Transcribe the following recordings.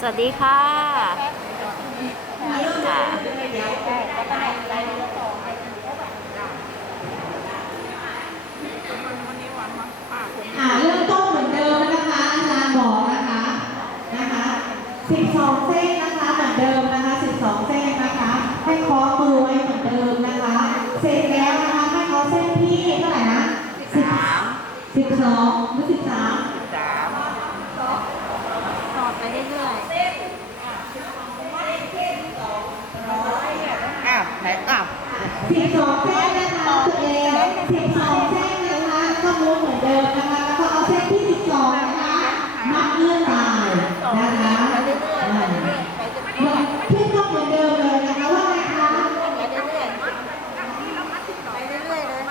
สวัสดีค่ะค่ะอ่าเริ่มต้นเหมือนเดิมนะคะอาจารย์บอกนะคะนะคะ12 เส้นนะคะเหมือนเดิมนะคะ12 เส้นนะคะให้คล้องมือไว้เหมือนเดิมนะคะ เสร็จแล้วนะคะให้เอาเส้นที่เท่าไหร่นะ10 12หรือ13สอบไป เรื่อยอ้าวไหนอ้าว12เส้นนะคะตัวเอง12เส้นนะคะแล้วก็ม้วนเหมือนเดิมนะคะแล้วก็เอาเส้นที่12นะคะมัดเลื่อนลายนะคะอ่าขึ้นก็เหมือนเดิมเลยนะคะว่าไงคะ ๆไปเรื่อยๆไปเรื่อยๆเลย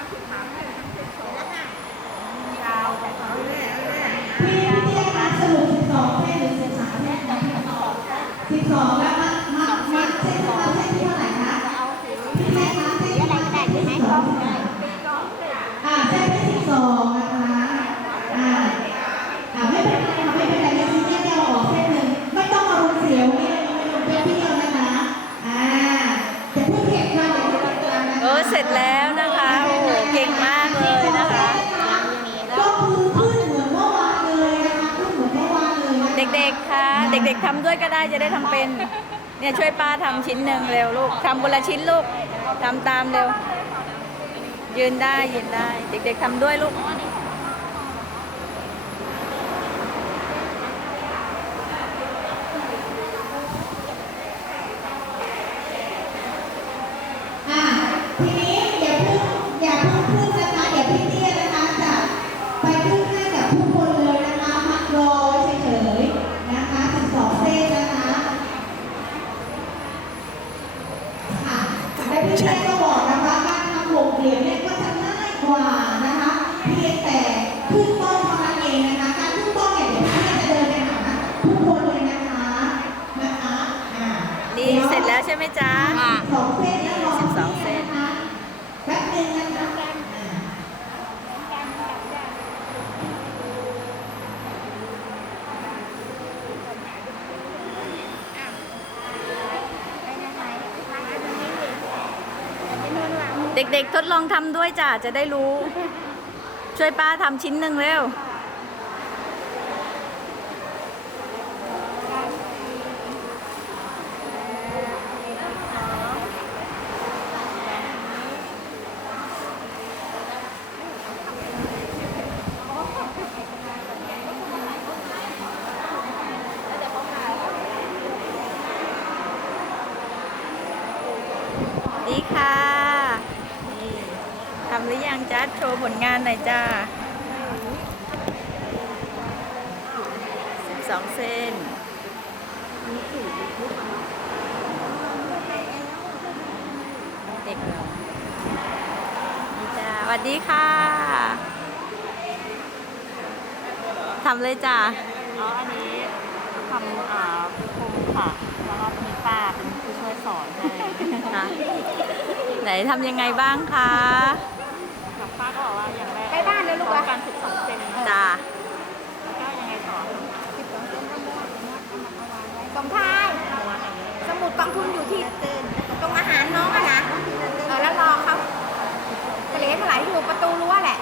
พี่พี่เรียกมาสรุป12 เส้นหรือ13เส้นคะ12 แล้วมัดมัดมัดเส้นมัดเส้นที่เท่าไหร่คะพี่แม่คะเส้นที่มัดเส้นที่12อ่าเส้นที่12นะคะอ่าอ่าไม่เป็นไรค่ะไม่เป็นไรไม่ซีเรียสเดียวออกเส้นหนึ่งไม่ต้องมารุนเสียวนี่ไม่ต้องเปรี้ยวๆนะคะอ่าจะเพิ่งเห็นค่ะเดี๋ยวจะตัดการนะคะ เออเสร็จแล้วนะคะ โอ้โห เก่งมากเลยนะคะ ก็คือขึ้นเหมือนเมื่อวานเลยนะคะขึ้นเหมือนเมื่อวานเลยนะคะ เด็กๆ ค่ะ เด็กๆทำด้วยก็ได้จะได้ทำเป็น เนี่ยช่วยป้าทำชิ้นหนึ่งเร็วลูกทำคนละชิ้นลูกทำตามเร็ว ยืนได้ยืนได้ เด็กๆทำด้วยลูก อะทีนี้อย่าเพิ่งอย่าเพิ่งขึ้นนะคะอย่าพี่เตี้ยนะคะจะไปขึ้นให้กับทุกคนเลยนะคะพักรอไว้เฉยๆนะคะ12เส้นนะคะค่ะ และพี่เตี้ยก็บอกนะคะการทำหกเหลี่ยมเนี่ยก็จะง่ายกว่านะคะเพียงแต่ขึ้นต้นเท่านั้นเองนะคะการขึ้นต้นเนี่ยเดี๋ยวพี่เตี้ยจะเดินไปหาทุกคนเลยนะคะนะคะอ่านี่เสร็จแล้วใช่ไหมจ๊ะ สองเส้นแล้วรอ สิบสองเส้น นะคะแป๊บนึงนะคะอ่า เด็กๆทดลองทำด้วยจ้ะจะได้รู้ ช่วยป้าทำชิ้นหนึ่งเร็ว ดีค่ะนี่ทำหรือยังจ๊ะโชว์ผลงานหน่อยจ้าสิบสองเส้นเด็กเรานี่จ้าสวัสดีค่ะทำเลยจ้าอ๋ออันนี้ทำอ่าคมค่ะแล้วก็มีป้าเป็นผู้ช่วยสอนให้ค่ะไหนทำยังไงบ้างคะกับป้าก็บอกว่าอย่างแรกไปบ้านเลยลูกป้อวะงกัน12เซนนะจ้าแล้วก็ยังไงต่อสมชายสมุดกองทุนอยู่ที่ตรงอาหารน้องอะนะเออแล้วรอเขาทะเลถลายอยู่ประตูรั้วแหละ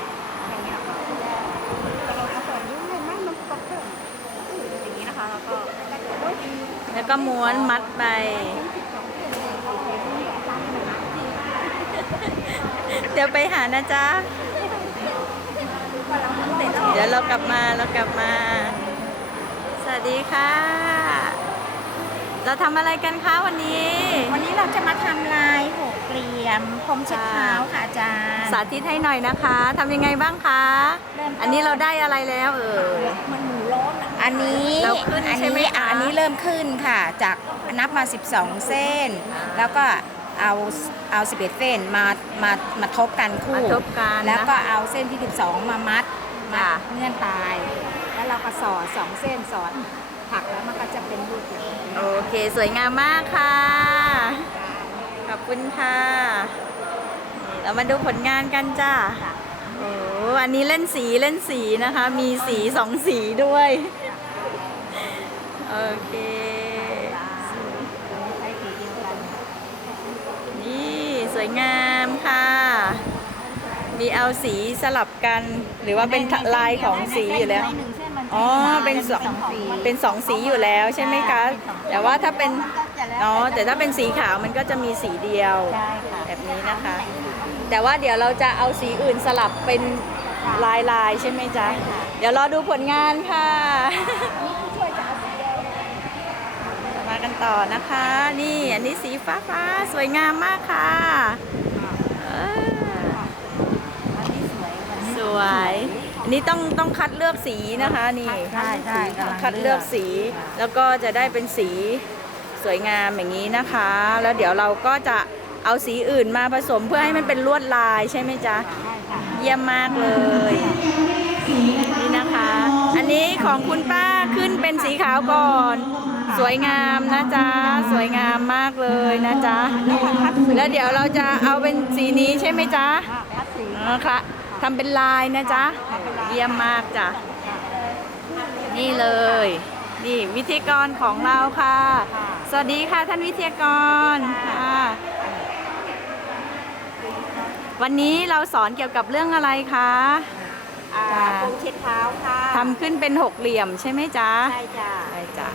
อย่างเงี้ยค่ะเราเอาก่อนยุ่งเลยไหมมันตกเพิ่มอย่างนี้นะคะแล้วก็ แล้วก็ม้วนมัดไป เดี๋ยวไปหานะจ๊ะ เดี๋ยวเรากลับมาเรากลับมา สวัสดีค่ะ เราทำอะไรกันคะวันนี้ วันนี้เราจะมาทำลายหกเหลี่ยมพรมเช็ดเท้าค่ะอาจารย์สาธิตให้หน่อยนะคะทำยังไงบ้างคะ เริ่มต้น อันนี้เราได้อะไรแล้วเออ มันหมูร้อนอันนี้เราขึ้นอัใช่ไหมนี้คะอันนี้เริ่มขึ้นค่ะ จากนับมา 12 เส้น แล้วก็ เอาเอา11เส้นมามามาทบกันคู่มาทบกันแล้วก็นะคะเอาเส้นที่ 12 มามัดมัค่ะดเงื่อนตาย แล้วเราก็สอดสองเส้นสอดผักแล้วมันก็จะเป็นรูปอย่างนี้โอเค สวยงามมากค่ะ ขอบคุณค่ะนี่เรามาดูผลงานกันจ้าโอ้อันนี้เล่นสีเล่นสีนะคะ มีสีสองสีด้วย โอเค วยงามค่ะ มีเอาสีสลับกัน หรือว่าเป็นลายของสีอยู่แล้วหนึ่งเส้นมันอ๋อ เป็นสองเป็นสองสีอยู่แล้วใช่ไหมคะ แต่ว่าถ้าเป็น อ๋อ แต่ถ้าเป็นสีขาวมันก็จะมีสีเดียวใช่ค่ะแบบนี้นะคะ แต่ว่าเดี๋ยวเราจะเอาสีอื่นสลับเป็นลายลายๆใช่ไหมจ๊ะ เดี๋ยวรอดูผลงานค่ะมา กันต่อนะคะ นี่อันนี้สีฟ้าฟ้าๆสวยงามมากค่ะเอออันนี้สวยอันนี้สวย อันนี้ต้องต้องคัดเลือกสีนะคะนี่ใช่ใช่กำลังคัดเลือกสีแล้วก็จะได้เป็นสีสวยงามอย่างนี้นะคะ แล้วเดี๋ยวเราก็จะเอาสีอื่นมาผสมเพื่อให้มันเป็นลวดลายใช่ไหมจ๊ะใช่ค่ะเยี่ยมมากเลยนี่นะคะ อันนี้ของคุณป้าขึ้นเป็นสีขาวก่อน สวยงามนะจ๊ะ สวยงามมากเลยนะจ๊ะ แล้วเดี๋ยวเราจะเอาเป็นสีนี้ใช่ไหมจ๊ะพัดสีอ๋อค่ะทำเป็นลายนะจ๊ะ เยี่ยมมากจ้ะ นี่เลย นี่วิทยากรของเราค่ะ สวัสดีค่ะท่านวิทยากรค่ะ วันนี้เราสอนเกี่ยวกับเรื่องอะไรคะอ่าจ้ะโปรงเช็ดเท้าค่ะทำขึ้นเป็นหกเหลี่ยมใช่ไหมจ๊ะ ใช่จ้ะใช่จ้ะ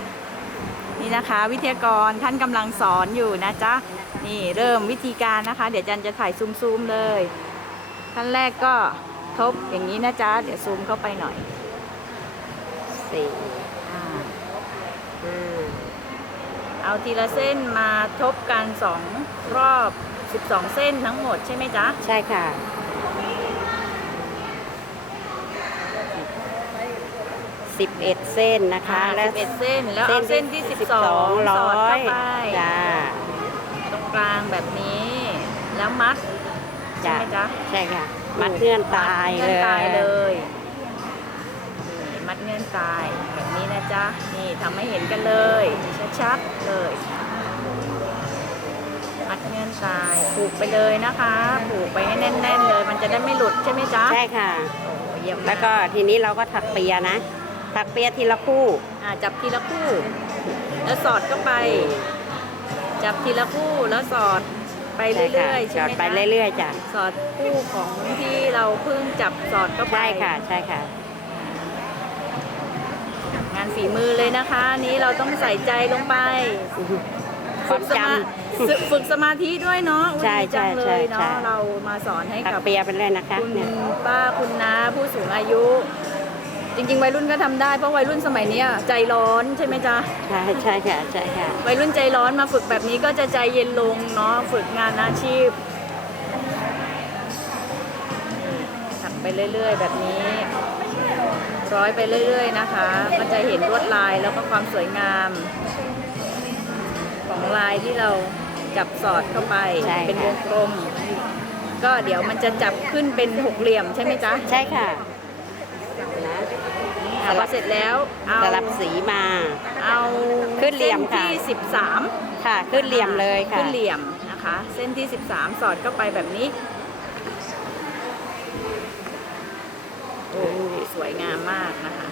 นี่นะคะ วิทยากรท่านกำลังสอนอยู่นะจ๊ะนี่เริ่มวิธีการนะคะ เดี๋ยวจันจะถ่ายซูมๆเลยขั้นแรกก็ทบอย่างนี้นะจ๊ะ เดี๋ยวซูมเข้าไปหน่อยสี่ห้าเอาทีละเส้นมาทบกันสองรอบ 12 เส้นทั้งหมดใช่ไหมจ๊ะ ใช่ค่ะ สิบเอ็ดเส้นนะคะและและ11เส้นแล้วเอาเส้นที่12สอดร้อเข้ายไปจ้าตรงกลางแบบนี้ แล้วมัดใช่ไหมจ๊ะใช่ค่ะ มัดเงื่อนตายมัดเลเงื่อนยตายเลยนี่มัดเงื่อนตายแบบนี้นะจ๊ะนี่ทำให้เห็นกันเลยชัดๆเลยมัดเงื่อนตายผูกไปเลยนะคะผูกไปให้แน่น ๆ เลย มันจะได้ไม่หลุดใช่ไหมจ๊ะใช่ค่ะโอ้เยี่ยมมาแล้วก็ทีนี้เราก็ถักเปียนะ ถักเปียทีละคู่ อ่าจับทีละคู่ แล้วสอดเข้าไป จับทีละคู่แล้วสอดไปเรื่อยๆจใช่อไหดมไปจ๊ะเรื่อยๆจ้ะสอดคู่ของที่เราเพิ่งจับสอดเข้าไปใช่ค่ะใช่ค่ะ งานฝีมือเลยนะคะอันนี้เราต้องใส่ใจลงไปความสจมาฝึกฝึกสมาธิด้วยเนาะอุ๊ยใช่ดีจังเลใช่ยใช่เนาะเรามาสอนให้ำถักกับเปียไปเลยนะคะคุณเนี่ยป้าคุณน้าผู้สูงอายุ จริง ๆ วัยรุ่นก็ทำได้เพราะวัยรุ่นสมัยเนี้ยใจร้อนใช่ไหมจ๊ะ ใช่ใช่ค่ะใช่ค่ะ วัยรุ่นใจร้อนมาฝึกแบบนี้ก็จะใจเย็นลงเนาะฝึกงานอาชีพถักไปเรื่อย ๆ แบบนี้ร้อยไปเรื่อย ๆ นะคะก็จะเห็นลวดลายแล้วก็ความสวยงาม ของลายที่เราจับสอดเข้าไปใช่ค่ะ เป็นวงกลม ก็เดี๋ยวมันจะจับขึ้นเป็นหกเหลี่ยมใช่ไหมจ๊ะ ใช่ค่ะนะ อะพอเสร็จแล้วเอาสลับสีมา เอาขึ้นเหลี่ยมค่ะ ส้นที่ 13ค่ะ ขึ้นเหลี่ยมเลยค่ะ ขึ้นเหลี่ยมนะคะ เส้นที่ 13 สอดเข้าไปแบบนี้โอ้สวยงามมากนะคะ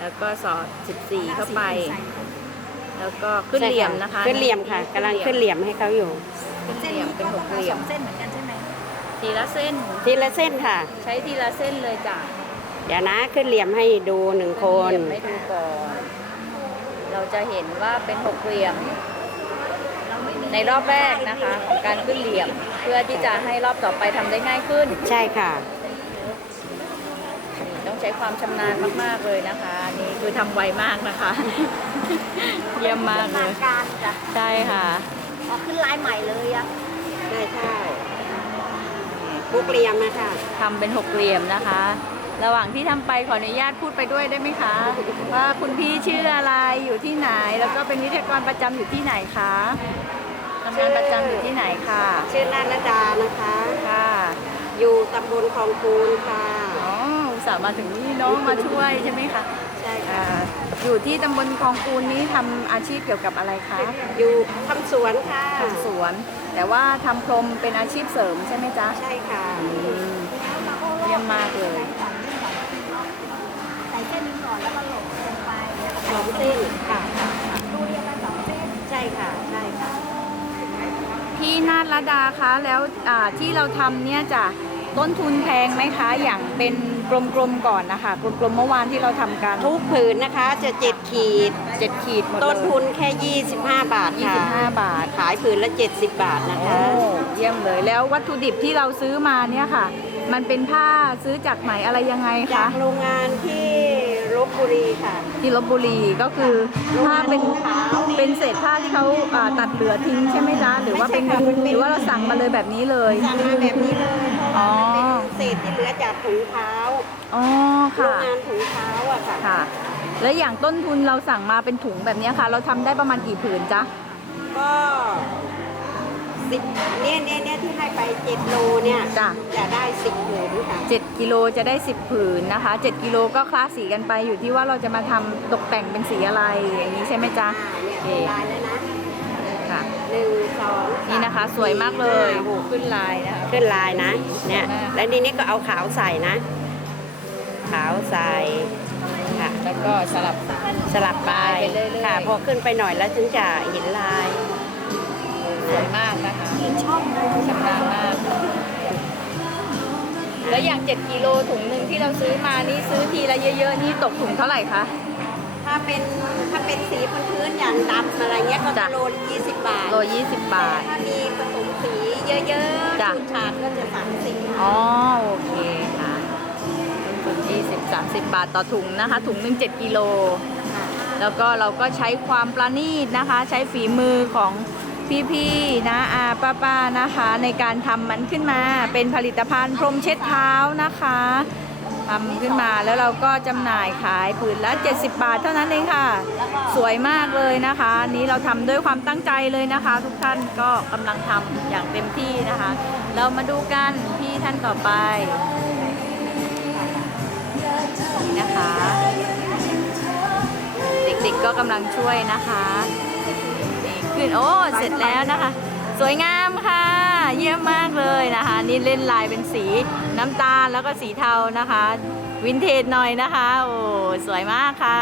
แล้วก็สอด 14 เข้าไป แล้วก็ขึ้นเหลี่ยมนะคะขึ้นเหลี่ยมค่ะกำลังขึ้นเหลี่ยมให้เขาอยู่ ขึ้นเหลี่ยมเป็นหกเหลี่ยม เส้นเหมือนกันใช่ไหมทีละเส้น ทีละเส้นค่ะ ใช้ทีละเส้นเลยจ้ะ เดี๋ยวนะขึ้นเหลี่ยมให้ดูหนึ่งคนเหลี่ยมให้ดูก่อน เราจะเห็นว่าเป็นหกเหลี่ยม ในรอบแรกนะคะของการขึ้นเหลี่ยม เพื่อที่จะให้รอบต่อไปทำได้ง่ายขึ้น ใช่ค่ะ ต้องใช้ความชำนาญมาก ๆ เลยนะคะ นี่คือทำไวมากนะคะ เยี่ยมมากเลยการจ้ะใช่ค่ะ ออกขึ้นลายใหม่เลยอะใช่ใช่บุกเหลี่ยมนะคะทำเป็นหกเหลี่ยมนะคะ ระหว่างที่ทำไปขออนุญาตพูดไปด้วยได้ไหมคะ ว่าคุณพี่ชื่ออะไรอยู่ที่ไหน แล้วก็เป็นวิทยากรประจำอยู่ที่ไหนคะทำงานประจำอยู่ที่ไหนค่ะชื่อนาฏดานะคะค่ะ อยู่ตำบลคลองคูนค่ะอ๋ออุตส่าห์มาถึงนี่น้องมาช่วยใช่ไหมคะใช่ค่ะอ่าอยู่ที่ตำบลคลองปูนนี้ทำอาชีพเกี่ยวกับอะไรคะอยู่ทำสวนค่ะทำสวน แต่ว่าทำพรมเป็นอาชีพเสริมใช่ไหมจ๊ะใช่ค่ะอืมเยี่ยมมากเลยใส่เส้นหนึง ก่อนแล้วก็หลบลงไปสองเส้นค่ะดูเรียงกันสองเส้นใช่ค่ะใช่ค่ะ พี่นาฏรดาคะแล้วอ่าที่เราทำเนี่ยจะต้นทุนแพงไหมคะ อย่างเป็นกลมๆก่อนนะคะกลมๆเมื่อวานที่เราทำกันทุกผืนนะคะจะ7ขีด เจ็ดขีดหมดเลยต้นทุนแค่ 25 บาทค่ะ25บาท ขายผืนละ 70 บาทนะคะโอ้เยี่ยมเลยแล้ววัตถุดิบที่เราซื้อมาเนี่ยค่ะ มันเป็นผ้าซื้อจากไหนอะไรยังไงจาคะ กโรงงานที่ ลบบุรีค่ะ ที่ลบบุรีก็คือผ้าเป็นเป็นเศษผ้าที่เขาอ่าตัดเหลือทิ้งใช่ไหมจ๊ะหรือว่าเป็นไม่ใช่ค่ะมันเป็น หรือว่าเราสั่งมาเลยแบบนี้เลย สั่งมาแบบนี้เลยเพราะอ๋อว่ามันเป็นเศษที่เหลือจากถุงเท้าอ๋อโรงค่ะงานถุงเท้าอะค่ะ ค่ะ แล้วอย่างต้นทุนเราสั่งมาเป็นถุงแบบเนี้ยค่ะ เราทำได้ประมาณกี่ผืนจ๊ะก็ สิบเนี่ยเนี่ยเนี่ยที่ให้ไปเจ็ดโลเนี่ยจ้ะ จะได้สิบผืนค่ะ7กิโลจะได้ 10 ผืนนะคะ 7 กิโลก็คลาสสีกันไปอยู่ที่ว่าเราจะมาทำตกแต่งเป็นสีอะไรอย่างนี้ใช่ไหมจ๊ะอ่าเนี่ยโอเคลายแล้วนะค่ะ หนึ่งสองสามนี่นะคะสวยมากเลยห้าโอ้โหขึ้นลายนะคะ ขึ้นลายนะเนี่ยสวยมากแล้วทีนี้ก็เอาขาวใส่นะ ขาวใส่ค่ะแล้วก็สลับ สลับไปไปเรื่อยๆ ค่ะ พอขึ้นไปหน่อยแล้วถึงจะเห็นลาย สวยมากนะคะชอบชำนาญมาก แล้วอย่าง 7กิโลถุงหนึ่งที่เราซื้อมานี่ซื้อทีละเยอะๆ นี่ตกถุงเท่าไหร่คะ ถ้าเป็นถ้าเป็นสีพื้นๆอย่างดำอะไรเงี้ยก็จ้ะจะโลละยี่สิบบาทโล20บาท ถ้ามีผสมสีเยอะๆจ้ะชุดฉาดก็จะสามสิบอ๋อโอเคค่ะต้นทุน20 30 บาทต่อถุงนะคะ ถุงหนึ่ง7กิโล แล้วก็เราก็ใช้ความประณีตนะคะ ใช้ฝีมือของ พี่ๆนะอาป้าป้าๆนะคะ ในการทำมันขึ้นมาเป็นผลิตภัณฑ์พรมเช็ดเท้านะคะทำขึ้นมาแล้วเราก็จำหน่ายขายผืนละ 70 บาทเท่านั้นเองค่ะ สวยมากเลยนะคะนี้เราทำด้วยความตั้งใจเลยนะคะ ทุกท่านก็กำลังทำอย่างเต็มที่นะคะ เรามาดูกันพี่ท่านต่อไปนี่นะคะ เด็กๆก็กำลังช่วยนะคะ ขึ้น โอ้เสร็จแล้วนะคะ สวยงามค่ะ เยี่ยมมากเลยนะคะ นี่เล่นลายเป็นสีน้ำตาลแล้วก็สีเทานะคะ วินเทจหน่อยนะคะ โอ้สวยมากค่ะ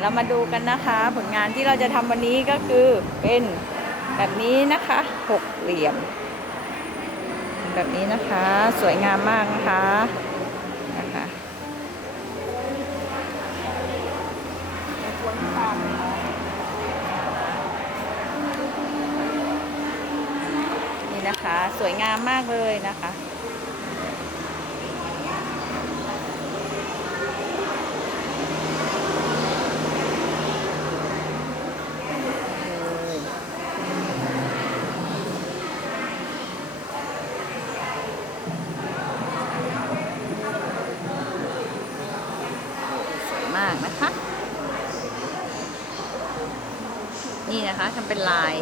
เรามาดูกันนะคะ ผลงานที่เราจะทำวันนี้ก็คือเป็นแบบนี้นะคะหกเหลี่ยม แบบนี้นะคะ สวยงามมากนะคะ นะคะ สวยงามมากเลยนะคะสวยมากนะคะ นี่นะคะทำเป็นลาย